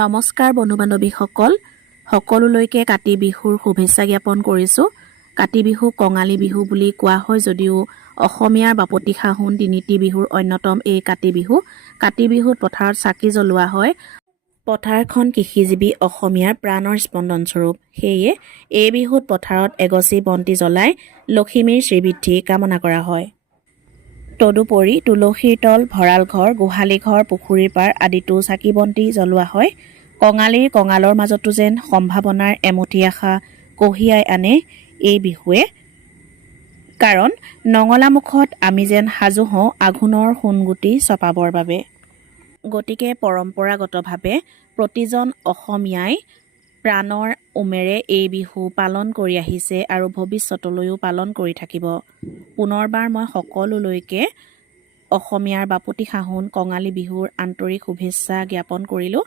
নমস্কাৰ বন্ধু বান্ধৱীসকল, সকলোলৈকে কাতি বিহুৰ শুভেচ্ছা জ্ঞাপন কৰিছোঁ। কাতি বিহুক কঙালী বিহু বুলি কোৱা হয় যদিও অসমীয়াৰ বাপতিসাহোন তিনিটি বিহুৰ অন্যতম এই কাতি বিহু। কাতি বিহুত পথাৰত চাকি জ্বলোৱা হয়। পথাৰখন কৃষিজীৱী অসমীয়াৰ প্ৰাণৰ স্পন্দনস্বৰূপ। সেয়ে এই বিহুত পথাৰত এগছি বন্তি জ্বলাই লখিমীৰ শ্ৰীবৃদ্ধি কামনা কৰা হয়। তদুপৰি তুলসীৰ তল, ভঁৰাল ঘৰ, গোহালি ঘৰ, পুখুৰীৰ পাৰ আদিতো চাকি বন্তি জ্বলোৱা হয়। কঙালীৰ কঙালৰ মাজতো যেন সম্ভাৱনাৰ এমুঠি আশা কঢ়িয়াই আনে এই বিহুৱে। কাৰণ নঙলা মুখত আমি যেন সাজু হওঁ আঘোণৰ সোণগুটি চপাবৰ বাবে। গতিকে পৰম্পৰাগতভাৱে প্ৰতিজন অসমীয়াই প্ৰাণৰ উমেৰে এই বিহু পালন কৰি আহিছে আৰু ভৱিষ্যতলৈও পালন কৰি থাকিব। পুনৰবাৰ মই সকলোলৈকে অসমীয়াৰ বাপতিসাহোন কঙালী বিহুৰ আন্তৰিক শুভেচ্ছা জ্ঞাপন কৰিলোঁ।